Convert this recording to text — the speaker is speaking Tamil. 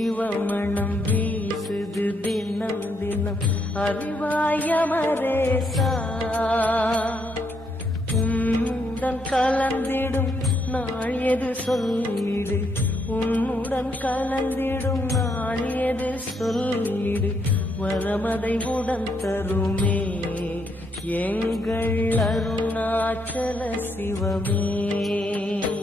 சிவமணம் வீசுது தினம் தினம் அறிவாயமரேசா உன்னுடன் கலந்திடும் நாள் எது சொல்லிடு உன்னுடன் கலந்திடும் நாள் எது சொல்லிடு வரமதை உடன் தருமே எங்கள் அருணாச்சல சிவமே.